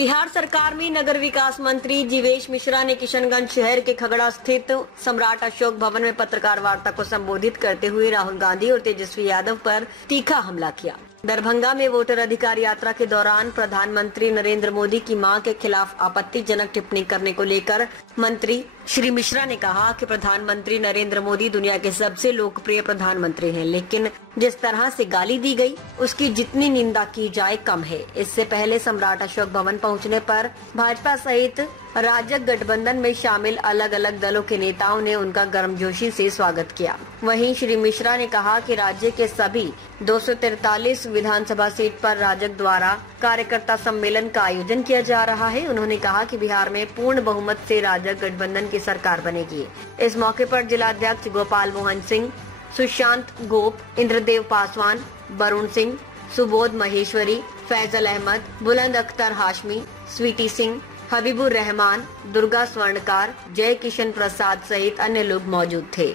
बिहार सरकार में नगर विकास मंत्री जीवेश मिश्रा ने किशनगंज शहर के खगड़ा स्थित सम्राट अशोक भवन में पत्रकार वार्ता को संबोधित करते हुए राहुल गांधी और तेजस्वी यादव पर तीखा हमला किया। दरभंगा में वोटर अधिकार यात्रा के दौरान प्रधानमंत्री नरेंद्र मोदी की मां के खिलाफ आपत्तिजनक टिप्पणी करने को लेकर मंत्री श्री मिश्रा ने कहा कि प्रधानमंत्री नरेंद्र मोदी दुनिया के सबसे लोकप्रिय प्रधानमंत्री हैं, लेकिन जिस तरह से गाली दी गई उसकी जितनी निंदा की जाए कम है। इससे पहले सम्राट अशोक भवन पहुंचने पर भाजपा सहित राजग गठबंधन में शामिल अलग अलग दलों के नेताओं ने उनका गर्मजोशी से स्वागत किया। वहीं श्री मिश्रा ने कहा कि राज्य के सभी 243 विधानसभा सीट पर राजग द्वारा कार्यकर्ता सम्मेलन का आयोजन किया जा रहा है। उन्होंने कहा कि बिहार में पूर्ण बहुमत से राजग गठबंधन की सरकार बनेगी। इस मौके पर जिलाध्यक्ष गोपाल मोहन सिंह, सुशांत गोप, इंद्रदेव पासवान, वरुण सिंह, सुबोध महेश्वरी, फैजल अहमद, बुलंद अख्तर हाशमी, स्वीटी सिंह, हबीबुर रहमान, दुर्गा स्वर्णकार, जय किशन प्रसाद सहित अन्य लोग मौजूद थे।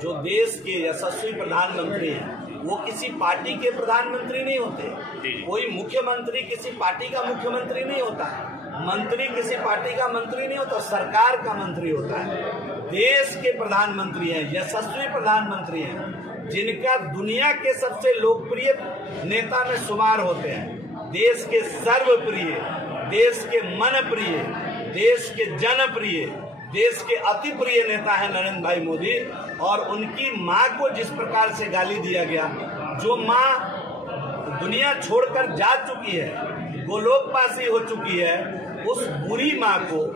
जो देश के यशस्वी प्रधानमंत्री हैं वो किसी पार्टी के प्रधानमंत्री नहीं होते। कोई मुख्यमंत्री किसी पार्टी का मुख्यमंत्री नहीं होता, मंत्री किसी पार्टी का मंत्री नहीं होता, सरकार का मंत्री होता है। देश के प्रधानमंत्री हैं, यशस्वी प्रधानमंत्री हैं, जिनका दुनिया के सबसे लोकप्रिय नेता में शुमार होते हैं। देश के सर्वप्रिय, देश के मन प्रिय, देश के जनप्रिय, देश के अति प्रिय नेता है नरेंद्र भाई मोदी। और उनकी मां को जिस प्रकार से गाली दिया गया, जो मां दुनिया छोड़कर जा चुकी है, गोलोकवासी हो चुकी है, उस बुरी मां को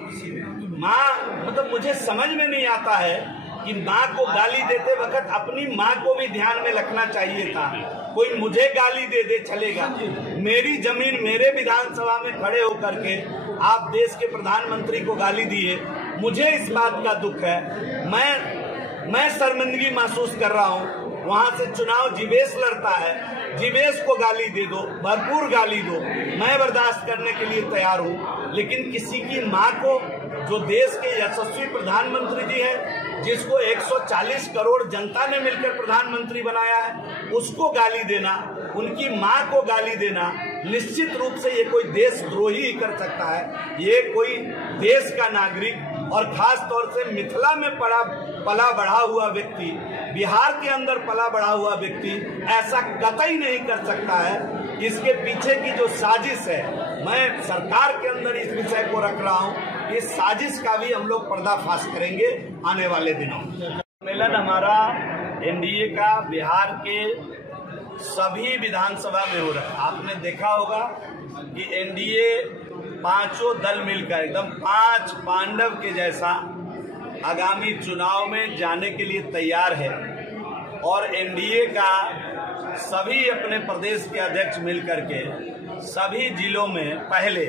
मतलब मुझे समझ में नहीं आता है कि मां को गाली देते वक्त अपनी मां को भी ध्यान में रखना चाहिए था। कोई मुझे गाली दे दे चलेगा, मेरी जमीन मेरे विधानसभा में खड़े होकर के आप देश के प्रधानमंत्री को गाली दिए। मुझे इस बात का दुख है, मैं शर्मिंदगी महसूस कर रहा हूँ। वहां से चुनाव जीवेश लड़ता है, जीवेश को गाली दे दो, भरपूर गाली दो, मैं बर्दाश्त करने के लिए तैयार हूँ। लेकिन किसी की माँ को, जो देश के यशस्वी प्रधानमंत्री जी हैं, जिसको 140 करोड़ जनता ने मिलकर प्रधानमंत्री बनाया है, उसको गाली देना, उनकी माँ को गाली देना, निश्चित रूप से ये कोई देशद्रोही ही कर सकता है। ये कोई देश का नागरिक और खास तौर से मिथिला में पला बढ़ा हुआ व्यक्ति, बिहार के अंदर पला बढ़ा हुआ व्यक्ति ऐसा कतई नहीं कर सकता है। इसके पीछे की जो साजिश है, मैं सरकार के अंदर इस विषय को रख रहा हूँ। इस साजिश का भी हम लोग पर्दाफाश करेंगे आने वाले दिनों में। सम्मेलन हमारा एनडीए का बिहार के सभी विधानसभा में हो रहा है। आपने देखा होगा कि एनडीए पांचों दल मिलकर एकदम 5 पांडव के जैसा आगामी चुनाव में जाने के लिए तैयार है। और एनडीए का सभी अपने प्रदेश के अध्यक्ष मिलकर के सभी जिलों में पहले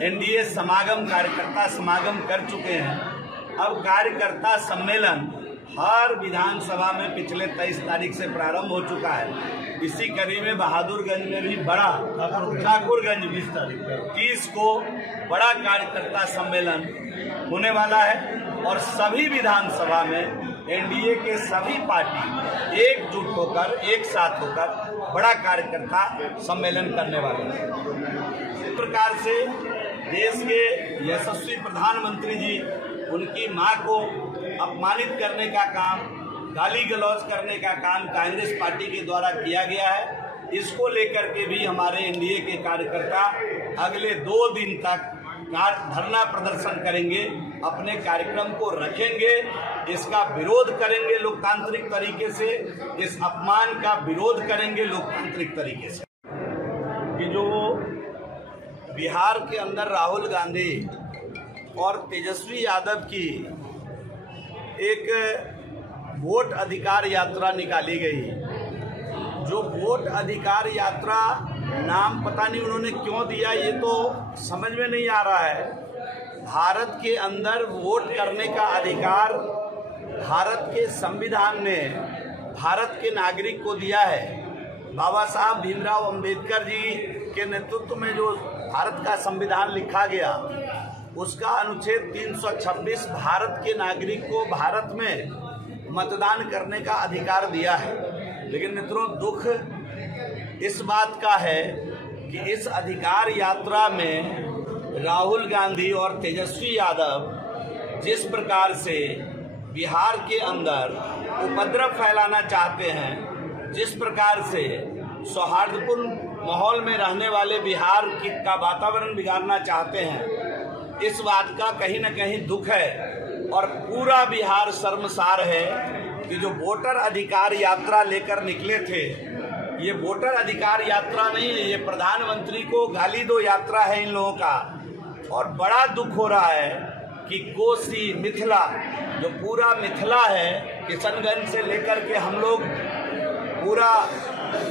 एनडीए समागम, कार्यकर्ता समागम कर चुके हैं। अब कार्यकर्ता सम्मेलन हर विधानसभा में पिछले 23 तारीख से प्रारंभ हो चुका है। इसी कड़ी में बहादुरगंज में भी बड़ा, ठाकुरगंज 30 को बड़ा कार्यकर्ता सम्मेलन होने वाला है। और सभी विधानसभा में एनडीए के सभी पार्टी एकजुट होकर, एक साथ होकर बड़ा कार्यकर्ता सम्मेलन करने वाले हैं। इस प्रकार से देश के यशस्वी प्रधानमंत्री जी, उनकी मां को अपमानित करने का काम, गाली गलौज करने का काम कांग्रेस पार्टी के द्वारा किया गया है। इसको लेकर के भी हमारे एनडीए के कार्यकर्ता अगले 2 दिन तक धरना प्रदर्शन करेंगे, अपने कार्यक्रम को रखेंगे, इसका विरोध करेंगे लोकतांत्रिक तरीके से, इस अपमान का विरोध करेंगे लोकतांत्रिक तरीके से। कि जो बिहार के अंदर राहुल गांधी और तेजस्वी यादव की एक वोट अधिकार यात्रा निकाली गई, जो वोट अधिकार यात्रा नाम पता नहीं उन्होंने क्यों दिया, ये तो समझ में नहीं आ रहा है। भारत के अंदर वोट करने का अधिकार भारत के संविधान ने भारत के नागरिक को दिया है। बाबा साहब भीमराव अंबेडकर जी के नेतृत्व में जो भारत का संविधान लिखा गया, उसका अनुच्छेद 326 भारत के नागरिक को भारत में मतदान करने का अधिकार दिया है। लेकिन मित्रों, दुख इस बात का है कि इस अधिकार यात्रा में राहुल गांधी और तेजस्वी यादव जिस प्रकार से बिहार के अंदर उपद्रव फैलाना चाहते हैं, जिस प्रकार से सौहार्दपूर्ण माहौल में रहने वाले बिहार का वातावरण बिगाड़ना चाहते हैं, इस बात का कहीं न कहीं दुख है। और पूरा बिहार शर्मसार है कि जो वोटर अधिकार यात्रा लेकर निकले थे, ये वोटर अधिकार यात्रा नहीं है, ये प्रधानमंत्री को गाली दो यात्रा है इन लोगों का। और बड़ा दुख हो रहा है कि कोसी मिथिला, जो पूरा मिथिला है, किशनगंज से लेकर के हम लोग पूरा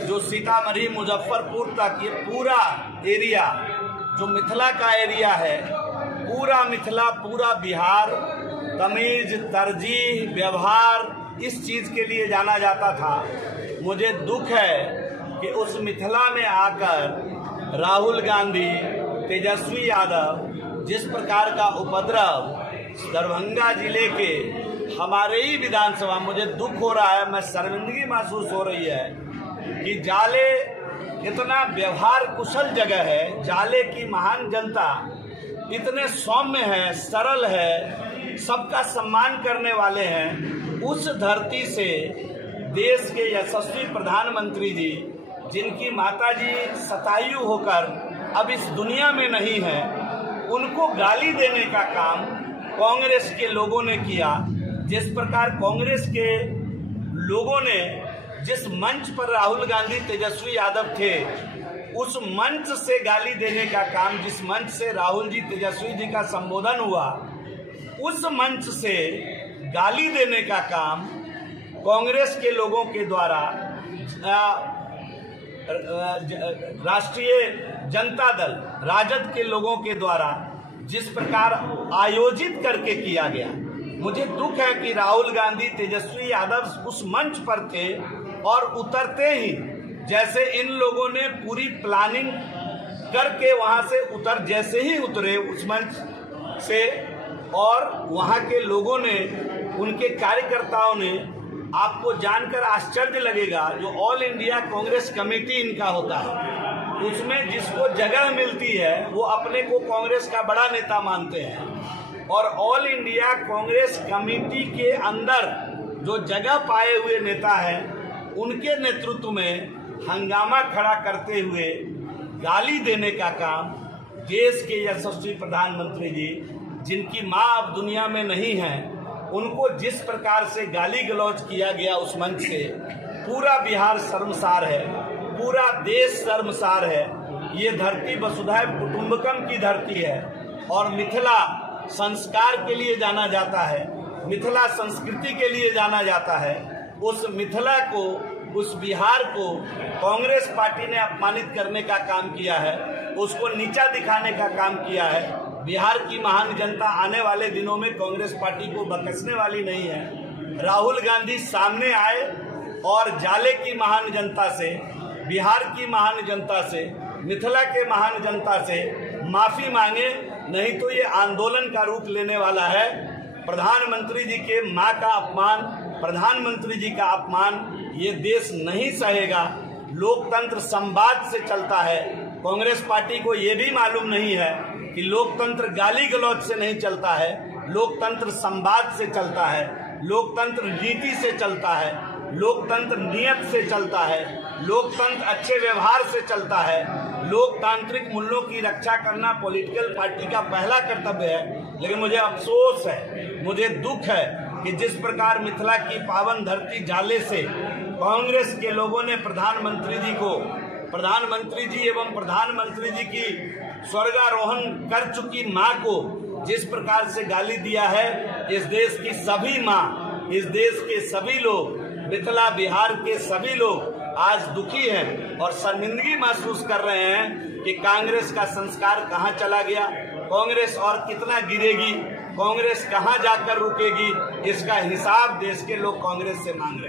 जो सीतामढ़ी मुजफ्फरपुर तक, ये पूरा एरिया जो मिथिला का एरिया है, पूरा मिथिला, पूरा बिहार तमीज, तरजीह, व्यवहार इस चीज़ के लिए जाना जाता था। मुझे दुख है कि उस मिथिला में आकर राहुल गांधी, तेजस्वी यादव जिस प्रकार का उपद्रव दरभंगा जिले के हमारे ही विधानसभा, मुझे दुख हो रहा है, मैं शर्मिंदगी महसूस हो रही है कि जाले इतना व्यवहार कुशल जगह है, जाले की महान जनता इतने सौम्य है, सरल है, सबका सम्मान करने वाले हैं। उस धरती से देश के यशस्वी प्रधानमंत्री जी, जिनकी माताजी शतायु होकर अब इस दुनिया में नहीं है, उनको गाली देने का काम कांग्रेस के लोगों ने किया। जिस प्रकार कांग्रेस के लोगों ने जिस मंच पर राहुल गांधी, तेजस्वी यादव थे, उस मंच से गाली देने का काम, जिस मंच से राहुल जी, तेजस्वी जी का संबोधन हुआ, उस मंच से गाली देने का काम कांग्रेस के लोगों के द्वारा राष्ट्रीय जनता दल, राजद के लोगों के द्वारा जिस प्रकार आयोजित करके किया गया, मुझे दुख है कि राहुल गांधी, तेजस्वी यादव उस मंच पर थे और उतरते ही, जैसे इन लोगों ने पूरी प्लानिंग करके वहां से जैसे ही उतरे उस मंच से, और वहां के लोगों ने, उनके कार्यकर्ताओं ने, आपको जानकर आश्चर्य लगेगा, जो ऑल इंडिया कांग्रेस कमेटी इनका होता है, उसमें जिसको जगह मिलती है वो अपने को कांग्रेस का बड़ा नेता मानते हैं। और ऑल इंडिया कांग्रेस कमेटी के अंदर जो जगह पाए हुए नेता हैं, उनके नेतृत्व में हंगामा खड़ा करते हुए गाली देने का काम देश के यशस्वी प्रधानमंत्री जी, जिनकी मां अब दुनिया में नहीं है, उनको जिस प्रकार से गाली गलौज किया गया उस मंच से, पूरा बिहार शर्मसार है, पूरा देश शर्मसार है। ये धरती वसुधैव कुटुंबकम की धरती है और मिथिला संस्कार के लिए जाना जाता है, मिथिला संस्कृति के लिए जाना जाता है। उस मिथिला को, उस बिहार को कांग्रेस पार्टी ने अपमानित करने का काम किया है, उसको नीचा दिखाने का काम किया है। बिहार की महान जनता आने वाले दिनों में कांग्रेस पार्टी को बख्शने वाली नहीं है। राहुल गांधी सामने आए और जाले की महान जनता से, बिहार की महान जनता से, मिथिला के महान जनता से माफी मांगे, नहीं तो ये आंदोलन का रूप लेने वाला है। प्रधानमंत्री जी के मां का अपमान, प्रधानमंत्री जी का अपमान ये देश नहीं सहेगा। लोकतंत्र संवाद से चलता है। कांग्रेस पार्टी को ये भी मालूम नहीं है कि लोकतंत्र गाली गलौज से नहीं चलता है, लोकतंत्र संवाद से चलता है, लोकतंत्र नीति से चलता है, लोकतंत्र नियत से चलता है, लोकतंत्र अच्छे व्यवहार से चलता है। लोकतांत्रिक मूल्यों की रक्षा करना पॉलिटिकल पार्टी का पहला कर्तव्य है। लेकिन मुझे अफसोस है, मुझे दुख है कि जिस प्रकार मिथिला की पावन धरती जाले से कांग्रेस के लोगों ने प्रधानमंत्री जी को, प्रधानमंत्री जी एवं प्रधानमंत्री जी की स्वर्गारोहण कर चुकी मां को जिस प्रकार से गाली दिया है, इस देश की सभी मां, इस देश के सभी लोग, मिथिला बिहार के सभी लोग आज दुखी हैं और शर्मिंदगी महसूस कर रहे हैं कि कांग्रेस का संस्कार कहां चला गया, कांग्रेस और कितना गिरेगी, कांग्रेस कहां जाकर रुकेगी, इसका हिसाब देश के लोग कांग्रेस से मांग रहे हैं।